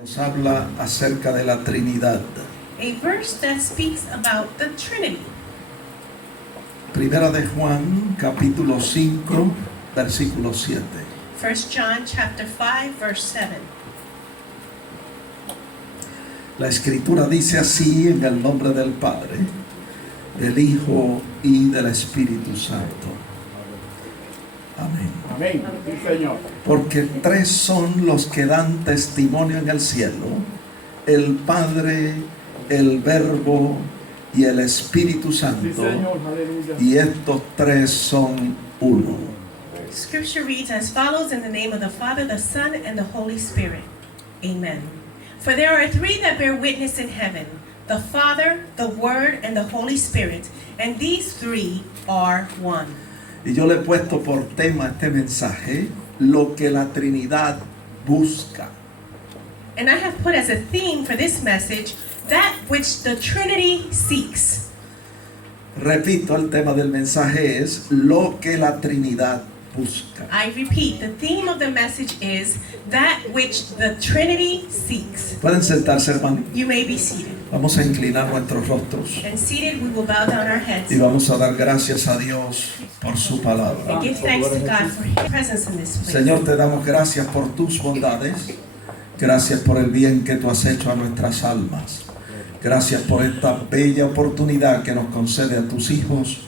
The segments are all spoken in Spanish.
Nos habla acerca de la Trinidad. A verse that speaks about the Trinity. Primera de Juan, capítulo 5, versículo 7. 1 John chapter 5 verse 7. La Escritura dice así en el nombre del Padre, del Hijo y del Espíritu Santo. Amén. Amén. Sí, Señor. Porque tres son los que dan testimonio en el cielo: el Padre, el Verbo y el Espíritu Sí, Santo. Señor. Aleluya. Y estos tres son uno. Scripture reads as follows in the name of the Father, the Son, and the Holy Spirit. Amen. For there are three that bear witness in heaven, the Father, the Word, and the Holy Spirit, and these three are one. Y yo le he puesto por tema a este mensaje lo que la Trinidad busca. And I have put as a theme for this message, that which the Trinity seeks. Repito, el tema del mensaje es lo que la Trinidad busca. I repeat, the theme of the message is that which the Trinity seeks. Pueden sentarse, hermano. You may be seated. Vamos a inclinar nuestros rostros And seated, we will bow down our heads y vamos a dar gracias a Dios por su palabra. and give thanks to God for His presence in this place. Señor, te damos gracias por tus bondades. Gracias por el bien que tú has hecho a nuestras almas. Gracias por esta bella oportunidad que nos concede a tus hijos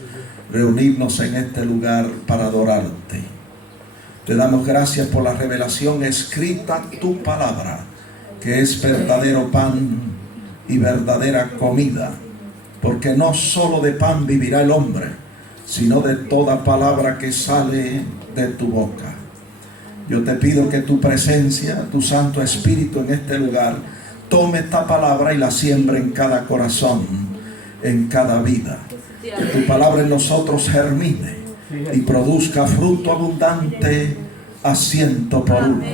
reunirnos en este lugar para adorarte. Te damos gracias por la revelación escrita, tu palabra, que es verdadero pan y verdadera comida, porque no solo de pan vivirá el hombre, sino de toda palabra que sale de tu boca. Yo te pido que tu presencia, tu Santo Espíritu en este lugar, tome esta palabra y la siembre en cada corazón, en cada vida. Que tu palabra en nosotros germine y produzca fruto abundante a 100 por uno.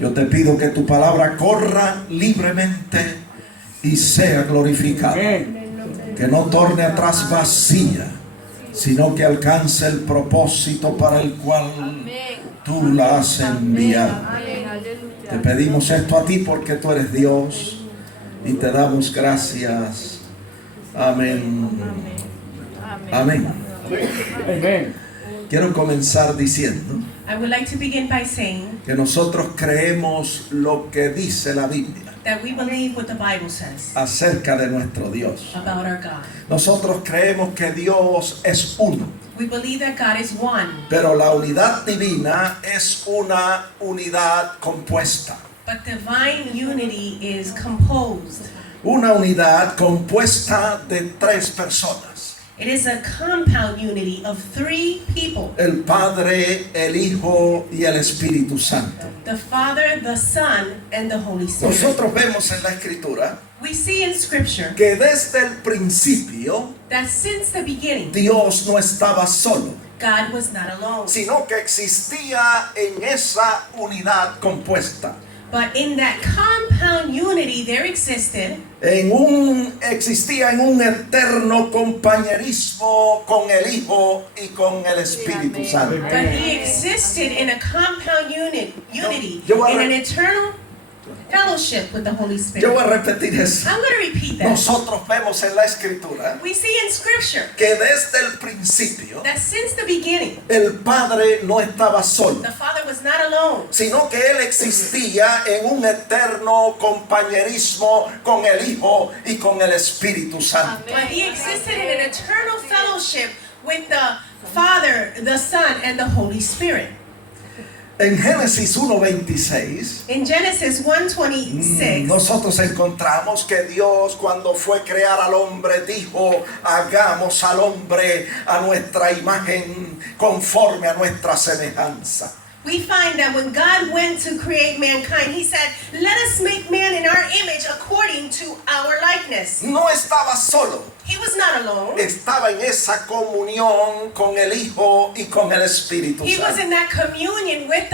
Yo te pido que tu palabra corra libremente y sea glorificada. Que no torne atrás vacía, sino que alcance el propósito para el cual tú la has enviado. Te pedimos esto a ti porque tú eres Dios y te damos gracias. Amén. Amén. Amén. Quiero comenzar diciendo I would like to begin by saying que nosotros creemos lo que dice la Biblia that we believe what the Bible says acerca de nuestro Dios. about our God. Nosotros creemos que Dios es uno, We believe that God is one, pero la unidad divina es una unidad compuesta. but divine unity is composed. Una unidad compuesta de tres personas: It is a compound unity of three people: el Padre, el Hijo y el Espíritu Santo. the Father, the Son, and the Holy Spirit. Nosotros vemos en la Escritura We see in Scripture que desde el principio that since the beginning, Dios no estaba solo, God was not alone, sino que existía en esa unidad compuesta. but in that compound unity there existed Existía en un eterno compañerismo con el Hijo y con el Espíritu Santo. But He existed in a compound unity, Yo voy a in re- an eternal fellowship with the Holy Yo voy Spirit. a repetir eso. I'm going to repeat that. Nosotros vemos en la Escritura We see in Scripture que desde el principio that since the beginning, el Padre no estaba solo, the Father was not alone, sino que Él existía en un eterno compañerismo con el Hijo y con el Espíritu Santo. but He existed in an eternal fellowship with the Father, the Son, and the Holy Spirit. En Génesis 1:26 In Genesis 1:26, nosotros encontramos que Dios, cuando fue a crear al hombre, dijo: hagamos al hombre a nuestra imagen, conforme a nuestra semejanza. we find that when God went to create mankind, He said, let us make man in our image according to our likeness. No estaba solo, He was not alone. estaba en esa comunión con el Hijo y con el Espíritu He was Santo. in that communion with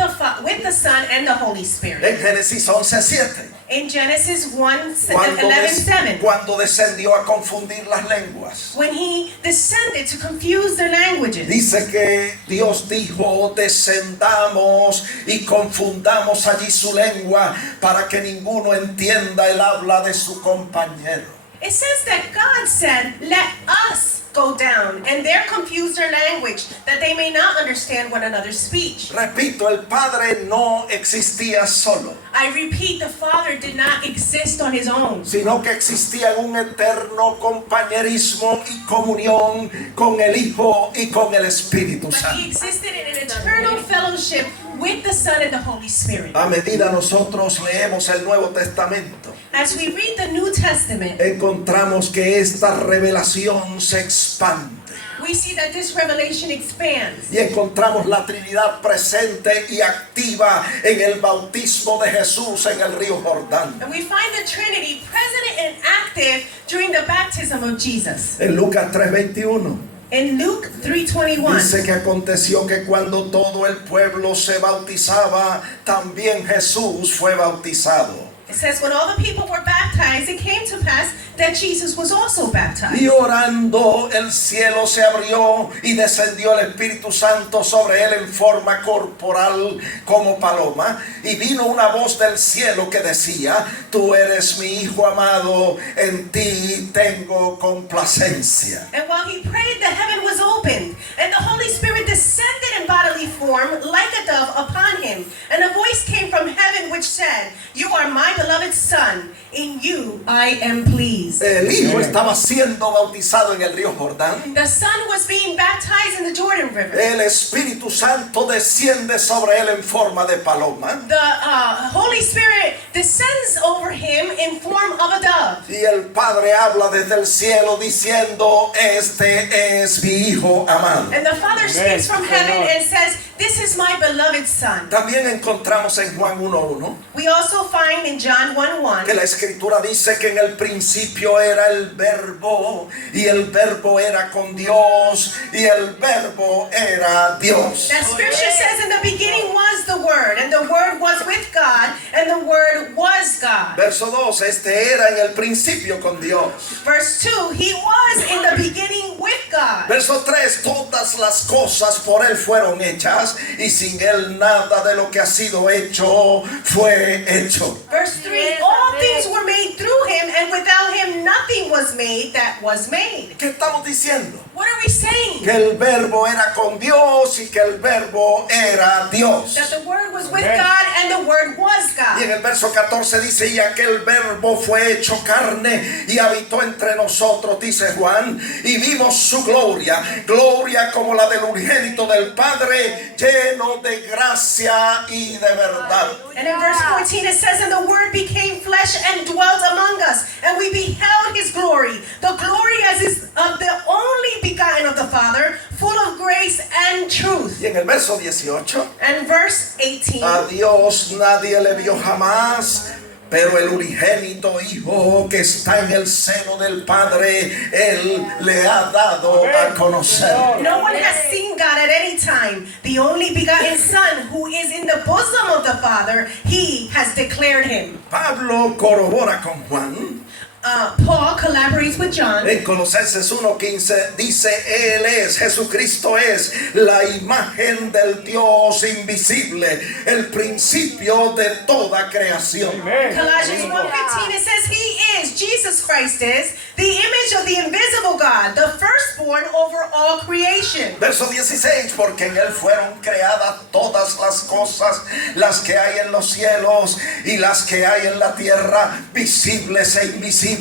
the Son and the Holy Spirit. En Génesis 11:7 In Genesis 1, Cuando, 11:7. cuando descendió a confundir las lenguas. When he descended to confuse their languages. Dice que Dios dijo, descendamos y confundamos allí su lengua para que ninguno entienda el habla de su compañero. It says that God said, let us go down and there confuse their language, that they may not understand one another's speech. Repito, el Padre no existía solo, I repeat, the Father did not exist on his own, sino que existía un eterno compañerismo y comunión con el Hijo y con el Espíritu but he Santo. existed in an eternal fellowship with the Son and the Holy Spirit. A medida nosotros leemos el Nuevo Testamento, As we read the New Testament, encontramos que esta revelación se expande. we see that this revelation expands. Y encontramos la Trinidad presente y activa en el bautismo de Jesús en el río Jordán. And we find the Trinity present and active during the baptism of Jesus. En Lucas 3:21 In Luke 3:21, dice que aconteció que cuando todo el pueblo se bautizaba, también Jesús fue bautizado. it says, when all the people were baptized, it came to pass that Jesus was also baptized. Y orando el cielo se abrió y descendió el Espíritu Santo sobre él en forma corporal como paloma. Y vino una voz del cielo que decía, tú eres mi Hijo amado, en ti tengo complacencia. And while he prayed, the heaven was opened, and the Holy Spirit descended in bodily form like a dove upon him. And a voice came from heaven which said, you are my beloved Son, in you I am pleased. El Hijo estaba siendo bautizado en el río Jordán. The Son was being baptized in the Jordan River. El Espíritu Santo desciende sobre él en forma de paloma. The Holy Spirit descends over him in form of a dove. Y el Padre habla desde el cielo diciendo, este es mi Hijo amado. And the Father speaks from heaven and says, this is my beloved Son. También encontramos en Juan 1:1 We also find in John que 1:1 la Escritura dice que en el principio era el Verbo y el Verbo era con Dios y el Verbo era Dios. that scripture says, in the beginning was the Word, and the Word was with God, and the Word was God. Verso 2, este era en el principio con Dios. Verse 2, he was in the beginning with God. Verso 3, todas las cosas por él fueron hechas y sin él nada de lo que ha sido hecho fue hecho. Verse 3, all things were made through him, and without him nothing was made that was made. ¿Qué estamos diciendo? What are we saying? Que el Verbo era con Dios y que el Verbo era Dios. That the Word was with God and the Word was Y en God. el verso 14 dice, y aquel Verbo fue hecho carne y habitó entre nosotros, dice Juan, y vimos su gloria, gloria como la del unigénito del Padre, lleno de gracia y de verdad. And in verse 14 it says, and the Word became flesh and dwelt among us, and we beheld his glory, the glory as is of the only begotten of the Father, full of grace and truth. Y en el verso 18, And verse 18, a Dios nadie le vio jamás, pero el unigénito Hijo que está en el seno del Padre, Él le ha dado a conocer. no one has seen God at any time. The only begotten Son, who is in the bosom of the Father, he has declared him. Pablo corrobora con Juan. Paul collaborates with John. En Colosenses 1:15 dice, Él es, Jesucristo es la imagen del Dios invisible, el principio de toda creación. Amen. Colossians 1:15, it says, he is, Jesus Christ is, the image of the invisible God, the firstborn over all creation. Verso 16, porque en Él fueron creadas todas las cosas, las que hay en los cielos y las que hay en la tierra, visibles e invisibles,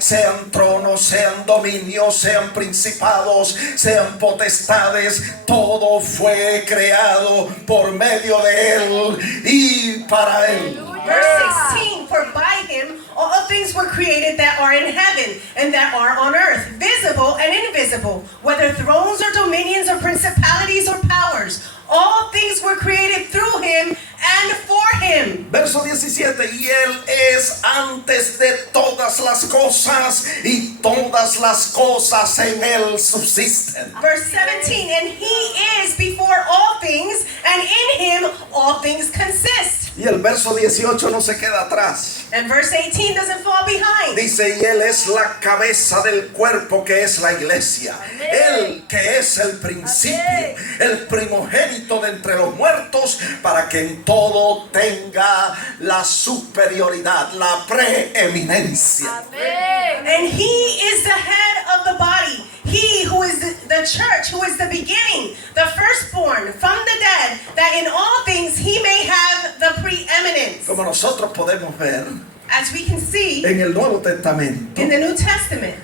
sean tronos, sean dominios, sean principados, sean potestades, todo fue creado por medio de Él y para Él. Verse 16, for by him all things were created that are in heaven and that are on earth, visible and invisible, whether thrones or dominions or principalities or powers. All things were created through him and for him. Verso 17, y Él es antes de todas las cosas y todas las cosas en Él subsisten. Verse 17, and he is before all things, and in him all things consist. Y el verso 18 no se queda atrás. And verse 18 doesn't fall behind. Dice, y Él es la cabeza del cuerpo que es la iglesia. Él que es el principio, el primogénito de entre los muertos, para que en todo tenga la superioridad, la preeminencia. And he is the head of the body. He who is the church, who is the beginning, the firstborn from the dead, that in all things he may have the preeminence. Como nosotros podemos ver As we can see en el Nuevo Testamento, in the New Testament,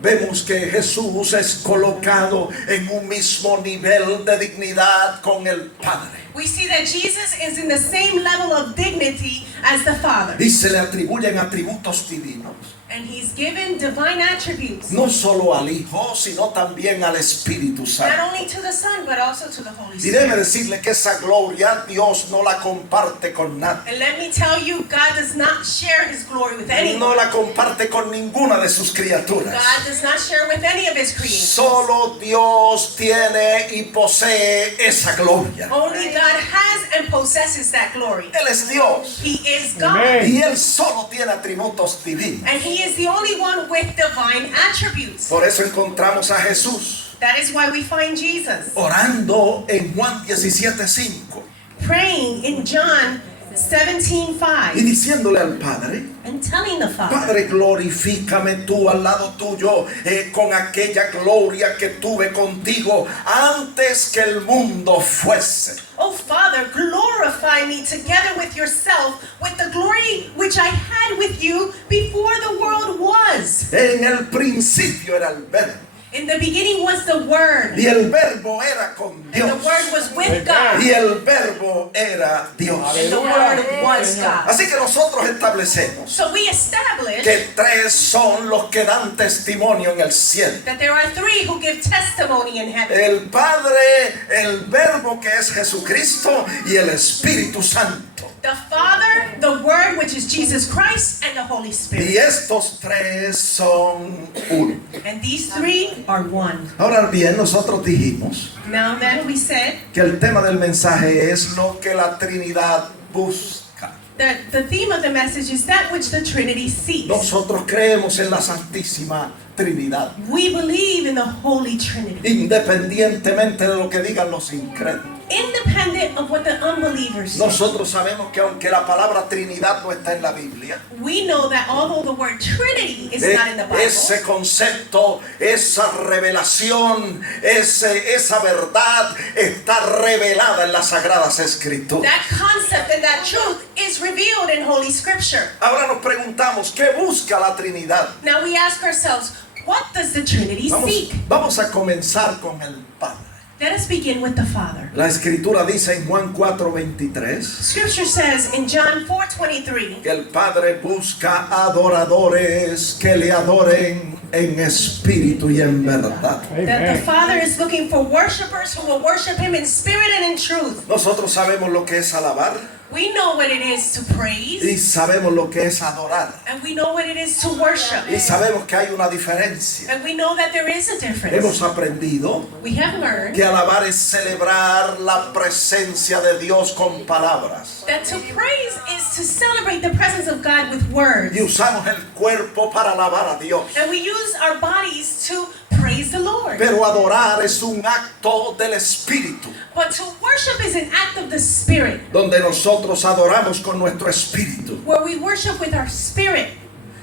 vemos que Jesús es colocado en un mismo nivel de dignidad con el Padre. we see that Jesus is in the same level of dignity as the Father. Y se le atribuyen atributos divinos. And he's given divine attributes, No solo al Hijo, sino también al Espíritu not Santo. only to the Son, but also to the Holy Y Spirit. déjeme decirle que esa gloria Dios no la comparte con nadie. And let me tell you, God does not share his glory with No anyone. la comparte con ninguna de sus criaturas. God does not share with any of his creation. Solo Dios tiene y posee esa gloria. Only God has and possesses that glory. Él es Dios. He is God. Amen. Y Él solo tiene atributos divinos. And he is the only one with divine attributes. Por eso encontramos a Jesús That is why we find Jesus orando en Juan 17:5 praying in John y 17:5 diciéndole al Padre: and telling the Father, Padre, glorifícame tú al lado tuyo con aquella gloria que tuve contigo antes que el mundo fuese. Oh Father, glorify me together with yourself with the glory which I had with you before the world was. En el principio era el Verbo, In the beginning was the Word, y el Verbo era con and the Dios, Word was with God, y el Verbo era Dios. and the Word was God. Así que nosotros establecemos So we establish que tres son los que dan testimonio en el cielo: that there are three who give testimony in heaven. el Padre, el Verbo que es Jesucristo y el Espíritu Santo. The Father, the Word, which is Jesus Christ, and the Holy Y Spirit. estos tres son uno. And these three are one. Ahora bien, nosotros dijimos Now then, we said que el tema del mensaje es lo que la Trinidad busca. that the theme of the message is that which the Trinity seeks. Nosotros creemos en la Santísima Trinidad, We believe in the Holy Trinity, independientemente de lo que digan los incrédulos. independent of what the unbelievers say. Nosotros sabemos que aunque la palabra Trinidad no está en la Biblia, We know that although the word Trinity is not in the Bible, ese concepto, esa revelación, esa verdad está revelada en las Sagradas Escrituras. that concept and that truth is revealed in Holy Scripture. Ahora nos preguntamos, ¿qué busca la Trinidad? Now we ask ourselves, what does the Trinity seek? Vamos a comenzar con el Padre. Let us begin with the Father. La Escritura dice en Juan 4:23 Scripture says in John 4:23 que el Padre busca adoradores que le adoren en espíritu y en verdad. that the Amen. Father is looking for worshipers who will worship Him in spirit and in truth. Nosotros sabemos lo que es alabar We know what it is to praise, y sabemos lo que es adorar. and we know what it is to worship. Y sabemos que hay una diferencia. And we know that there is a difference. Hemos aprendido We have learned que alabar es celebrar la presencia de Dios con palabras. that to praise is to celebrate the presence of God with words. Y usamos el cuerpo para alabar a Dios. And we use our bodies to praise the Lord. Pero adorar es un acto del Espíritu, But to worship is an act of the Spirit, donde nosotros adoramos con nuestro espíritu. where we worship with our spirit.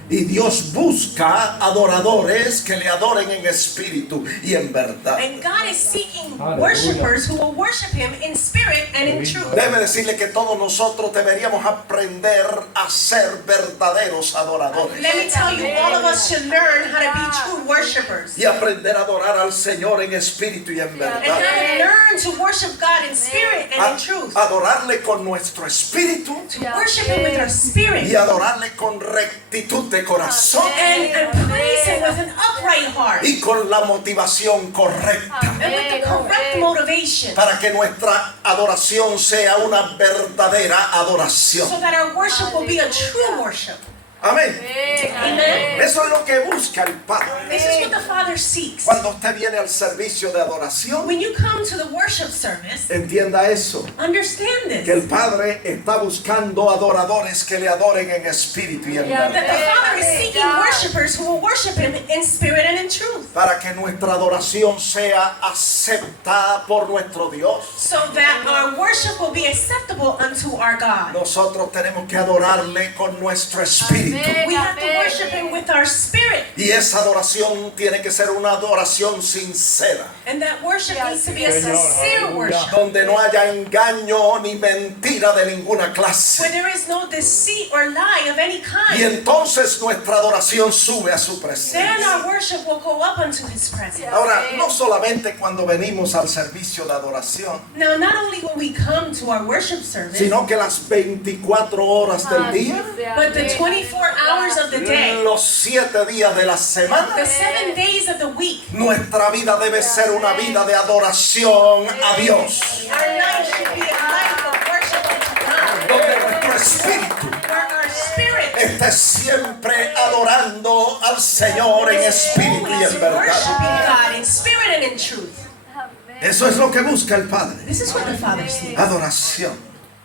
Y Dios busca adoradores que le adoren en espíritu y en verdad. And God is seeking Hallelujah. worshipers who will worship Him in spirit and in truth. Debe decirle que todos nosotros deberíamos aprender a ser verdaderos adoradores. Let me tell you, all of us should learn how to be true worshipers. Y aprender a adorar al Señor en espíritu y en And verdad. how to learn to worship God in spirit and in truth. Adorarle con nuestro espíritu To worship Him with our y spirit. adorarle con rectitud de corazón And praise Him with an upright heart. y con la motivación correcta, And with the correct motivation. para que nuestra adoración sea una verdadera adoración. So that our worship will be a true worship. Amén. Amen. Eso es lo que busca el Padre. This is what the Father seeks. Cuando usted viene al servicio de adoración, When you come to the worship service, entienda eso. understand Que el this. Padre está buscando adoradores que le adoren en espíritu y en That the verdad. Father is seeking worshipers who will worship Him in spirit and in truth. Para que nuestra adoración sea aceptada por nuestro Dios. So that our worship will be acceptable unto our God. Nosotros tenemos que adorarle con nuestro espíritu. We have to worship Him with our spirit. Y esa adoración tiene que ser una adoración sincera. And that worship needs to be a sincere worship. Donde no haya engaño ni mentira de ninguna Where clase. there is no deceit or lie of any Y kind. entonces nuestra adoración sube a su Then presencia. our worship will go up unto His presence. Ahora, no solamente cuando venimos al servicio de adoración, Now, not only when we come to our worship service, sino que las 24 horas del día, but the 24 hours of the day, los 7 días de la semana, the 7 days of the week, nuestra vida debe ser una vida de adoración a Dios. our life should be a life of worship unto God, Donde nuestro espíritu where our spirit esté siempre adorando al Señor en espíritu y always en verdad. worshiping God in spirit and in truth. Eso es lo que busca el Padre. This is what the Father seeks. Adoración.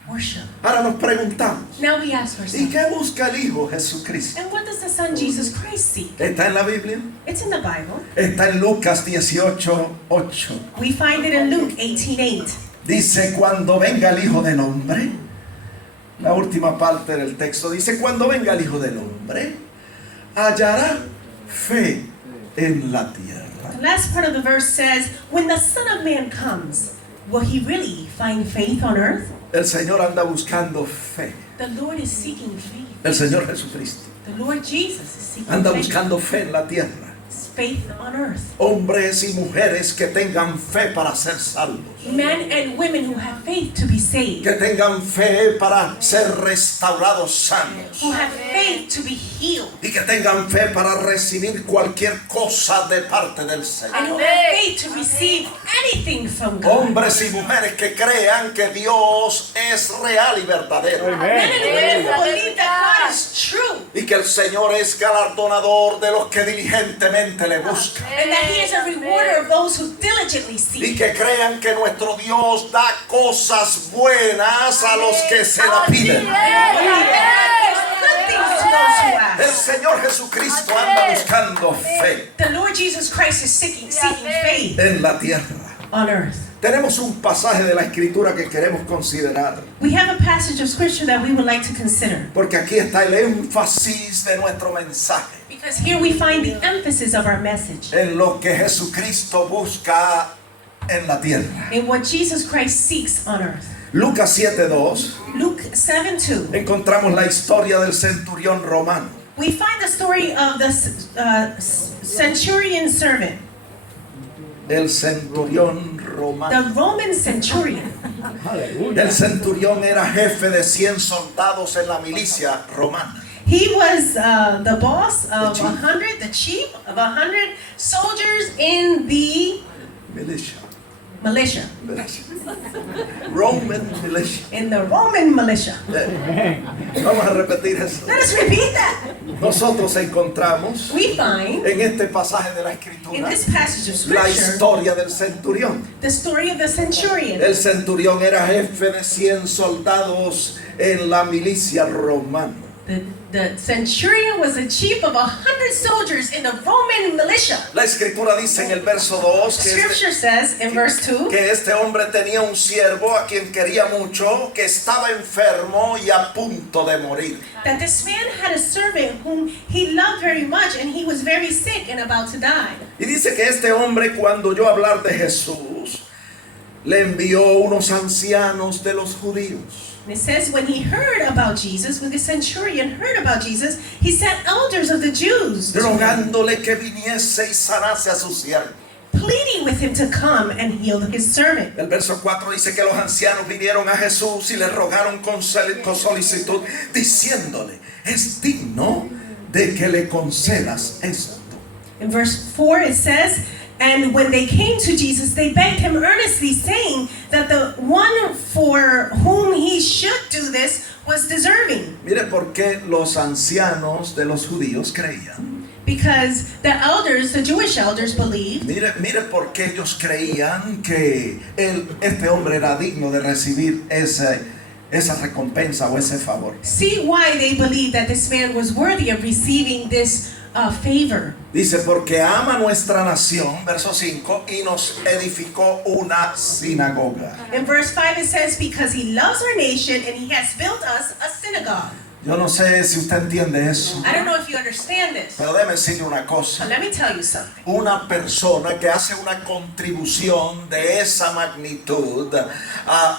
Worship. Ahora nos preguntamos, Now we ask ¿y ourselves, qué busca el Hijo Jesucristo? and what does the Son Jesus Christ seek? ¿Está en la Biblia? It's in the Bible. Está en Lucas 18:8. We find it in Luke 18:8. Dice, cuando venga el Hijo del Hombre, la última parte del texto dice, cuando venga el Hijo del Hombre, hallará fe en la tierra. The last part of the verse says, when the Son of Man comes, will He really find faith on earth? El Señor anda buscando fe. The Lord is seeking faith. El Señor Jesucristo The Lord Jesus is seeking anda faith. buscando fe en la tierra. Faith on earth. Hombres y mujeres que tengan fe para ser salvos. Men and women who have faith to be saved. Que tengan fe para ser restaurados sanos. Who have faith to be healed. Y que tengan fe para recibir cualquier cosa de parte del And Señor. who have faith to receive anything from God. Hombres y mujeres que crean que Dios es real y verdadero. Men and women who believe that God is true. Y que el Señor es galardonador de los que diligentemente le buscan. And that He is a rewarder of those who diligently Y seek. que crean que nuestro Dios da cosas buenas a los que se la piden. Good things to those who El ask. Señor Jesucristo anda buscando fe The Lord Jesus Christ is seeking faith en la tierra. on earth. Tenemos un pasaje de la Escritura que queremos considerar, We have a passage of scripture that we would like to consider. porque aquí está el énfasis de nuestro mensaje, Because here we find the emphasis of our message en lo que Jesucristo busca en la tierra. in what Jesus Christ seeks on earth. Lucas 7:2 Luke 7:2. encontramos la historia del centurión romano. We find the story of the centurion servant, El centurión romano. the Roman centurion. Aleluya. El centurión era jefe de 100 soldados en la milicia romana. He was the boss of chief. 100, the chief of 100 soldiers in the Militia. militia, Roman militia. in the Roman militia. Vamos a repetir eso. Let us repeat that. Nosotros encontramos We find en este pasaje de la in Escritura this passage of la scripture historia del centurión. the story of the centurion. El centurión era jefe de 100 soldados en la milicia romana. The centurion was the chief of 100 soldiers in the Roman militia. La Escritura dice en el verso 2 Scripture says in verse 2 que este hombre tenía un siervo a quien quería mucho, que estaba enfermo y a punto de morir. that this man had a servant whom he loved very much, and he was very sick and about to die. Y dice que este hombre, cuando oyó hablar de Jesús, le envió unos ancianos de los judíos. And it says when he heard about Jesus, when the centurion heard about Jesus, he sent elders of the Jews to him, rogándole que viniese y sanase a su siervo. pleading with him to come and heal his servant. El verso 4 dice que los ancianos vinieron a Jesús y le rogaron con solicitud, diciéndole, es digno de que le concedas esto. In verse 4 it says, and when they came to Jesus, they begged him earnestly, saying that the one for whom he should do this was deserving. Mire por qué los ancianos de los judíos creían. Because the elders, the Jewish elders, believed. Mire por qué ellos creían que este hombre era digno de recibir esa recompensa o ese favor. See why they believed that this man was worthy of receiving this favor. Dice, porque ama nuestra nación, verso 5, y nos edificó una sinagoga. In verse 5 it says, because he loves our nation and he has built us a synagogue. Yo no sé si usted entiende eso, I don't know if you understand this, pero déjeme decirle una cosa. but let me tell you something. Una persona que hace una contribución de esa magnitud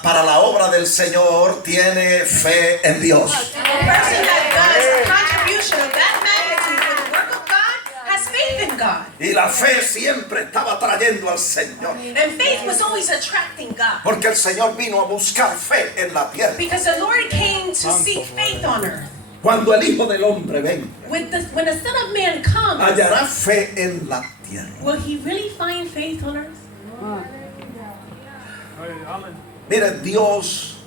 para la obra del Señor tiene fe en Dios. A person that does a contribution of that magnitude for the work of God has faith in God. Y la fe siempre estaba trayendo al Señor. And faith was always attracting God. Porque el Señor vino a buscar fe en la tierra. Because the Lord came to seek faith on earth. Cuando el Hijo del Hombre venga, When the Son of Man comes, hallará fe en la tierra. will he really find faith on earth? Mire, Dios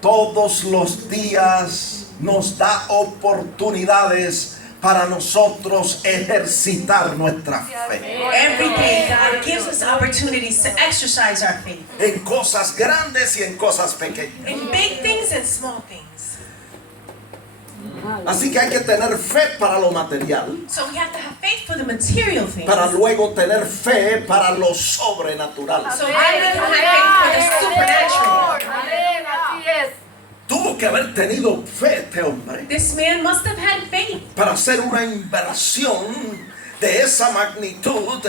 todos los días nos da oportunidades para nosotros ejercitar nuestra fe. Every day, God gives us opportunities to exercise our faith En cosas grandes y en cosas pequeñas. in big things and small things. Así que hay que tener fe para lo material, So we have to have faith for the material things. para luego tener fe para lo sobrenatural. So then we can have faith for the supernatural. Amén, así es. Tuvo que haber tenido fe este hombre This man must have had faith para hacer una inversión de esa magnitud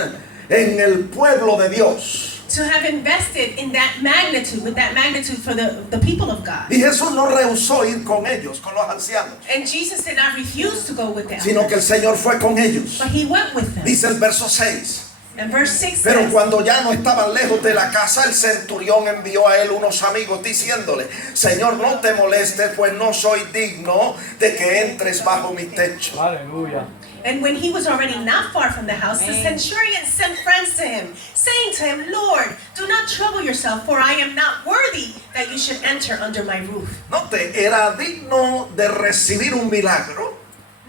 en el pueblo de Dios. to have invested in that magnitude, with that magnitude for the people of God. Y Jesús no rehusó ir con ellos, con los ancianos, And Jesus did not refuse to go with them, sino que el Señor fue con ellos. but he went with them. Dice el verso 6. And verse 6 Pero says, cuando ya no estaban lejos de la casa, el centurión envió a él unos amigos diciéndole: Señor, no te molestes, pues no soy digno de que entres bajo mi techo. Aleluya. and when he was already not far from the house, the centurion sent friends to him, saying to him, Lord, do not trouble yourself, for I am not worthy that you should enter under my roof. Note, era digno de recibir un milagro,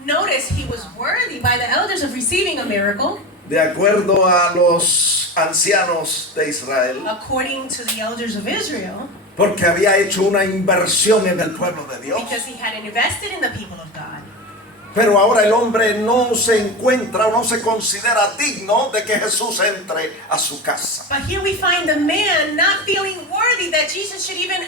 Notice he was worthy by the elders of receiving a miracle, de acuerdo a los ancianos de Israel, according to the elders of Israel, porque había hecho una inversión en el pueblo de Dios. because he had invested in the people of God. Pero ahora el hombre no se encuentra o no se considera digno de que Jesús entre a su casa. But here we find the man not feeling worthy that Jesus should even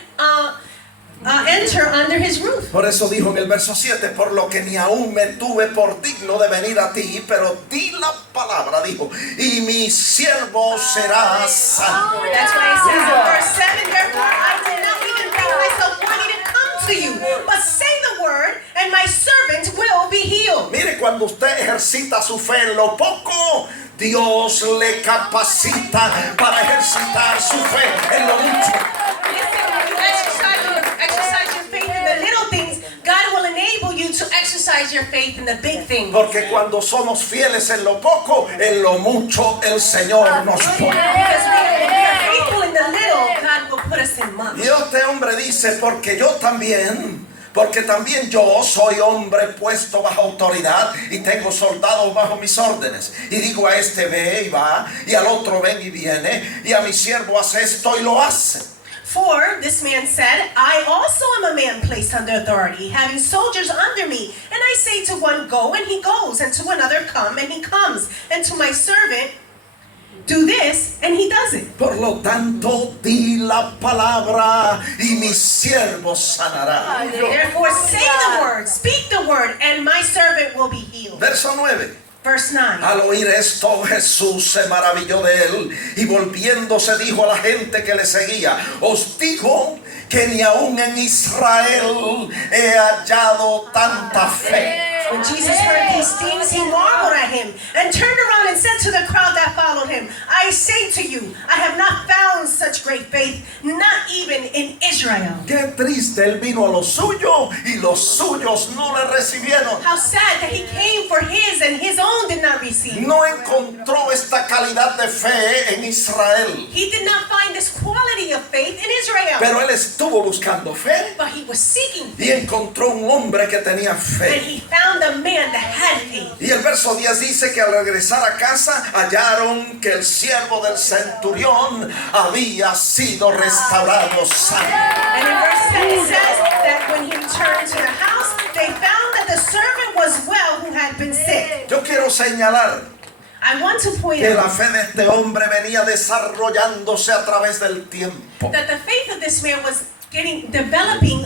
enter under his roof. Por eso dijo en el verso 7, por lo que ni aún me tuve por digno de venir a ti, pero di la palabra, dijo, y mi siervo será salvo. That's why it says in verse 7, therefore I did not even think myself worthy to come to you, but say the word, and my servant will be healed. Mire, cuando usted ejercita su fe en lo poco, Dios le capacita para ejercitar su fe en lo mucho. Listen, when you exercise your faith in the little things, God will enable you to exercise your faith in the big things. Porque cuando somos fieles en lo poco, en lo mucho el Señor nos pone. Because we are faithful in the little, God will put us in much. Y este hombre dice, porque también yo soy hombre puesto bajo autoridad y tengo soldados bajo mis órdenes. Y digo a este ve y va, y al otro ven y viene, y a mi siervo hace esto y lo hace. For, this man said, I also am a man placed under authority, having soldiers under me. And I say to one, go, and he goes, and to another, come, and he comes, and to my servant, do this, and he does it. Por lo tanto, di la palabra y mi siervo sanará. Therefore, say the word, speak the word, and my servant will be healed. Verso 9. Verse 9. Al oír esto, Jesús se maravilló de él y volviéndose dijo a la gente que le seguía: os digo que ni aún en Israel he hallado tanta fe. When Jesus heard these things, he marveled at him and turned around and said to the crowd that followed him, I say to you, I have not found such great faith, not even in Israel. Qué triste, él vino a lo suyo y los suyos no le recibieron. How sad that he came for his and his own did not receive. No encontró esta calidad de fe en Israel. He did not find this quality of faith in Israel. Pero él estuvo buscando fe But he was seeking y faith. encontró un hombre que tenía And fe. he found a man that had faith. Y el verso 10 dice que al regresar a casa hallaron que el siervo del centurión había sido restaurado sano. And in verse 10 it says that when he returned to the house, they found that the servant was well who had been sick. Yo quiero señalar I want to point que la out fe de este hombre venía desarrollándose a través del tiempo. that the faith of this man was developing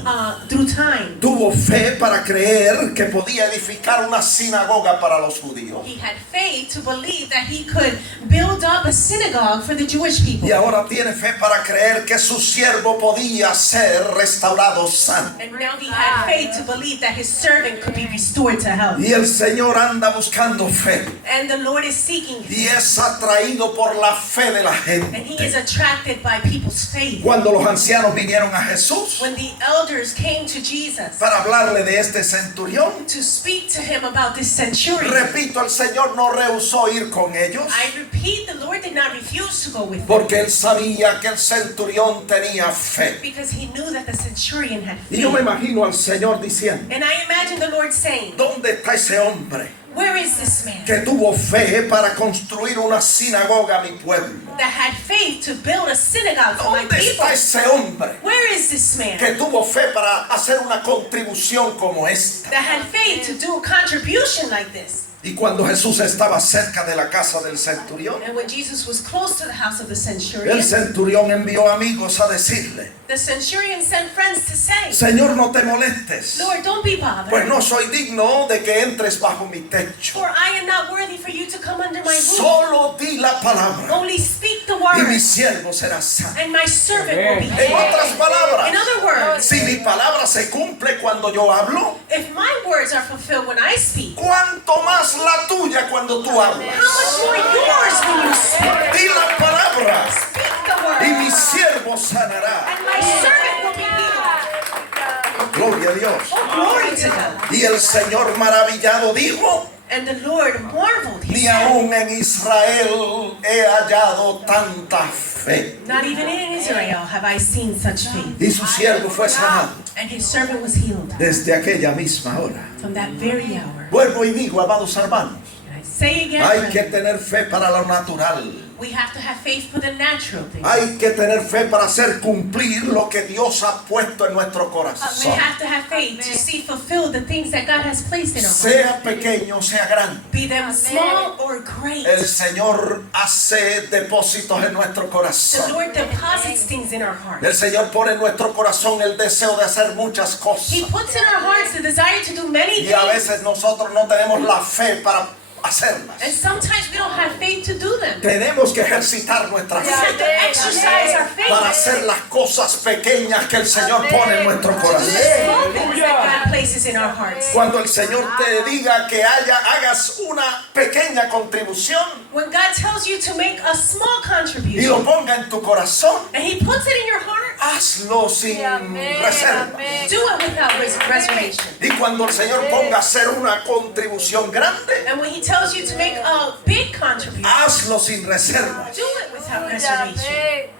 through time. Tuvo fe para creer que podía edificar una sinagoga para los judíos. He had faith to believe that he could build up a synagogue for the Jewish people. Y ahora tiene fe para creer que su siervo podía ser restaurado sano. And now he had faith to believe that his servant could be restored to health. Y el Señor anda buscando fe. And the Lord is seeking faith. Y es atraído por la fe de la And he is gente. attracted by people's faith. Cuando los ancianos vinieron a Jesús When the elders came to Jesus para hablarle de este centurión, to speak to him about this centurion, repito, el Señor no rehusó ir con ellos I repeat, the Lord did not refuse to go with them porque él sabía que el centurión tenía fe. because he knew that the centurion had Y yo me faith. imagino al Señor diciendo, And I imagine the Lord saying, ¿dónde está ese hombre where is this man que tuvo fe para construir una sinagoga a mi pueblo? that had faith to build a synagogue for my ¿Dónde people? está ese hombre Where is this man que tuvo fe para hacer una contribución como esta? that had faith to do a contribution like this? Y cuando Jesús estaba cerca de la casa del centurión, And when Jesus was close to the house of the el centurion, centurión envió amigos a decirle, the centurion sent friends to say, Señor, no te molestes, Lord, don't be pues bothered, no soy digno de que entres bajo mi techo. for I am not worthy for you to come under my roof. Solo di la palabra Only speak the y mi word, siervo será sano. and my servant will be En otras healed. palabras, In other words, si mi palabra se cumple cuando yo hablo, if my words are fulfilled when I speak, ¿cuánto más la tuya cuando tú hablas? how much more yours when you speak? Di la palabra Speak the y word, mi siervo sanará. and my servant will be healed. Gloria a Dios. Oh, glory to God. Y el Señor maravillado dijo, And the Lord marveled. He ni said, aún en Israel he hallado tanta fe. not even in Israel have I seen such faith. Y su siervo fue sanado And his servant was healed desde aquella misma hora. from that very hour. Vuelvo y digo, amados hermanos, And I say again, hay que brethren, tener fe para lo natural. we have to have faith for the natural things. Hay que tener fe para hacer cumplir lo que Dios ha puesto en nuestro We corazón. have to have faith to see fulfilled the things that God has placed in our hearts. Sea pequeño, sea grande. Be them small or great. El Señor hace depósitos en nuestro The corazón. Lord deposits things in our hearts. El Señor pone en nuestro corazón el deseo de hacer muchas cosas. He puts in our hearts the desire to do many Y a things. veces nosotros no tenemos la fe para And hacerlas. sometimes we don't have faith to do them. Tenemos que ejercitar nuestra We have fe to exercise our faith para hacer las cosas pequeñas que el Señor pone en nuestro to do corazón. the small things that God places in our hearts. Cuando el Señor te diga que hagas una pequeña contribución When God tells you to make a small y lo contribution ponga en tu corazón, and He puts it in your heart, hazlo sin reserva. do it without reservation. Y cuando el Señor ponga a hacer una contribución grande, And when He tells you to make a big contribution, hazlo sin reserva, do it without reservation.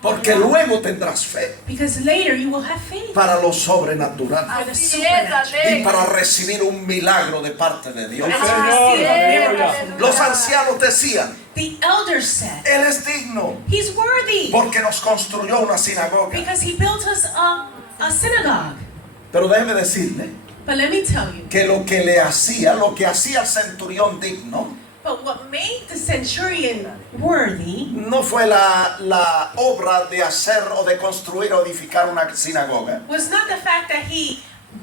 porque luego tendrás fe Because later you will have faith para lo sobrenatural for the Así supernatural. y para recibir un milagro de parte de Dios. And to receive a miracle from Los God. ancianos decían, The elders said, Él es digno He's worthy porque nos construyó una sinagoga. because He built us a synagogue. Pero déjeme decirle But let me tell you, que lo que hacía el centurión digno, but what made the centurion worthy no fue la obra de hacer o de construir o edificar una sinagoga, was not the fact that he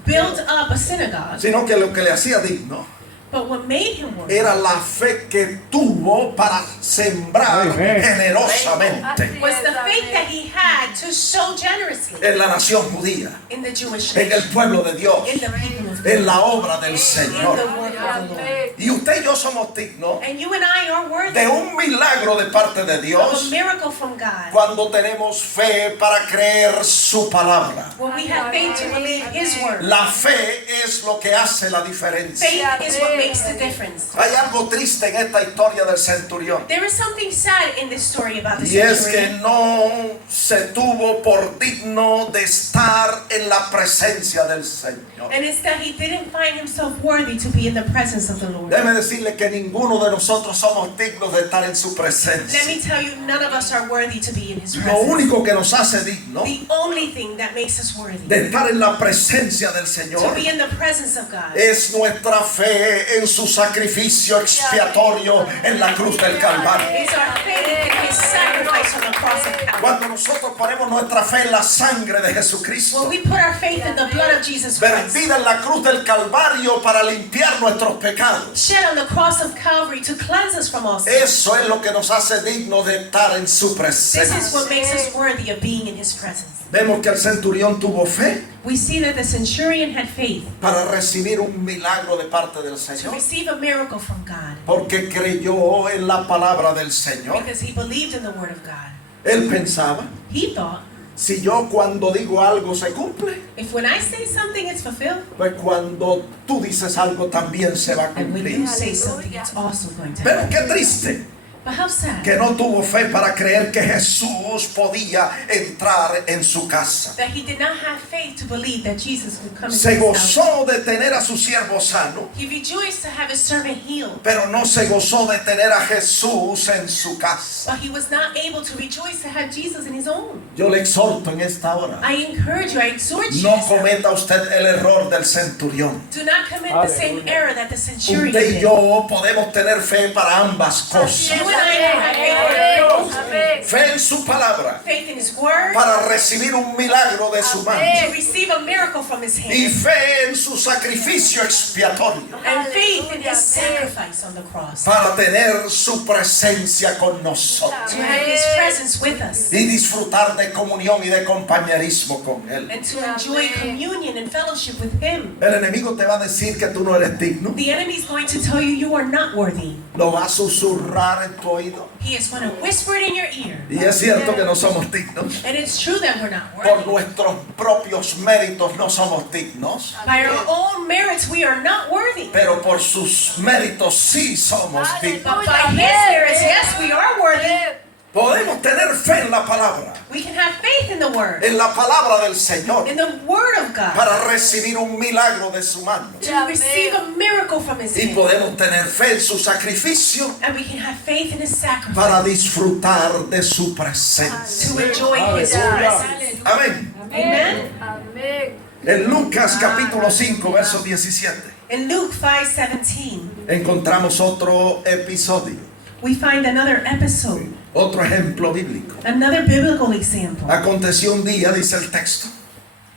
built up a synagogue, sino que lo que le hacía digno but what made him worthy era la fe que tuvo para sembrar Amén. generosamente was the faith that he had to sow generously en la nación judía, in the Jewish en el nation, pueblo de Dios. in the people of fulfilled en la obra del in the Señor. work of the Lord. Y usted y yo somos dignos And you and I are worthy de un milagro de parte de of a Dios miracle from God cuando tenemos fe para creer su palabra. when we have faith to believe His word. La fe es lo que hace la diferencia. Faith is what makes the difference. Hay algo triste en esta historia del centurión. There is something sad in this story about the Y es que centurion. no se tuvo por digno de estar en la presencia del Señor. And it's that he didn't find himself worthy to be in the presence of the Lord. Déjeme decirle que ninguno de nosotros somos dignos de estar en su Let presencia. me tell you, none of us are worthy to be in His Lo presence. único que nos hace dignos The only thing that makes us worthy de estar en la presencia del to Señor be in the presence of God es nuestra fe en su sacrificio expiatorio en la cruz del Calvario. is our faith in His sacrifice on the cross of Calvary. Cuando nosotros ponemos nuestra fe en la sangre de Jesucristo, When we put our faith in the blood of Jesus Christ, vertida en la cruz del Calvario para limpiar nuestros pecados, shed on the cross of Calvary to cleanse us from all sin. eso es lo que nos hace dignos de estar en su This is presencia. what makes us worthy of being in His presence. Vemos que el centurión tuvo fe We see that the centurion had faith para recibir un milagro de parte del to Señor, receive a miracle from God porque creyó en la palabra del Señor. because he believed in the word of God. Él pensaba, He thought, si yo cuando digo algo se cumple, if when I say something it's fulfilled, pues cuando tú dices algo también se va a and when cumplir. you say something it's also going to Pero happen. qué triste But how sad que no tuvo fe para creer que Jesús podía entrar en su casa. that he did not have faith to believe that Jesus would come into Se his house. gozó de tener a su siervo sano, He rejoiced to have his servant healed, pero no se gozó de tener a Jesús en su casa. but he was not able to rejoice to have Jesus in his own. Yo le exhorto en esta hora, I encourage you, I exhort you, no this hour, cometa usted el error del centurión. do not commit the same Hallelujah. error that the centurion Usted y did. yo podemos tener fe para ambas You cosas. and I have faith in both. Fe en su palabra Faith in his word, para recibir un milagro de su mano. to receive a miracle from his Y hand, fe en su sacrificio expiatorio and faith in his sacrifice on the cross, para tener su presencia con nosotros to have his presence with us, y disfrutar de comunión y de compañerismo con Él. and to enjoy communion and fellowship with him. El enemigo te va a decir que tú no eres digno. The enemy is going to tell you you are not worthy. Lo va a susurrar en tu oído. He is going to whisper it in your ear. Y es cierto que no somos dignos. And it's true that we're not Por worthy. nuestros propios méritos no somos dignos. By our own merits, we are not worthy. Pero por sus méritos sí somos dignos. But by his merits, yes, we are worthy. Podemos tener fe en la palabra, We can have faith in the word, en la palabra del Señor, in the word of God, para recibir un milagro de su mano. to receive a miracle from his Y hand. podemos tener fe en su sacrificio And we can have faith in his sacrifice para disfrutar de su to presencia. enjoy his Hallelujah. presence. Amén. Amen. Amén. En Lucas capítulo 5, verso 17, In Luke 5:17, encontramos otro episodio, we find another episode, otro ejemplo bíblico. another biblical example. Aconteció un día, dice el texto,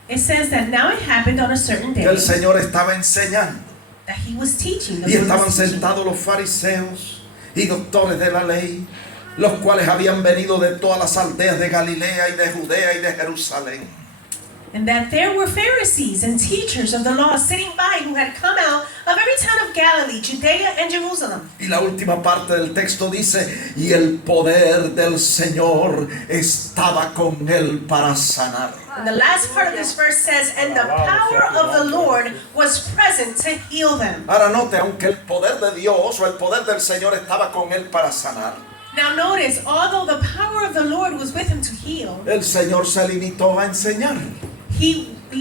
It says that now it happened on a certain que day el Señor estaba enseñando that he was teaching. The y Lord estaban was teaching. sentados los fariseos y doctores de la ley, los cuales habían venido de todas las aldeas de Galilea y de Judea y de Jerusalén. And that there were Pharisees and teachers of the law sitting by who had come out of every town of Galilee, Judea, and Jerusalem. Y la última parte del texto dice, y el poder del Señor estaba con él para sanar. And the last part of this verse says, and the power of the Lord was present to heal them. Ahora note, aunque el poder de Dios o el poder del Señor estaba con él para sanar, Now notice, although the power of the Lord was with him to heal, el Señor se limitó a enseñar. he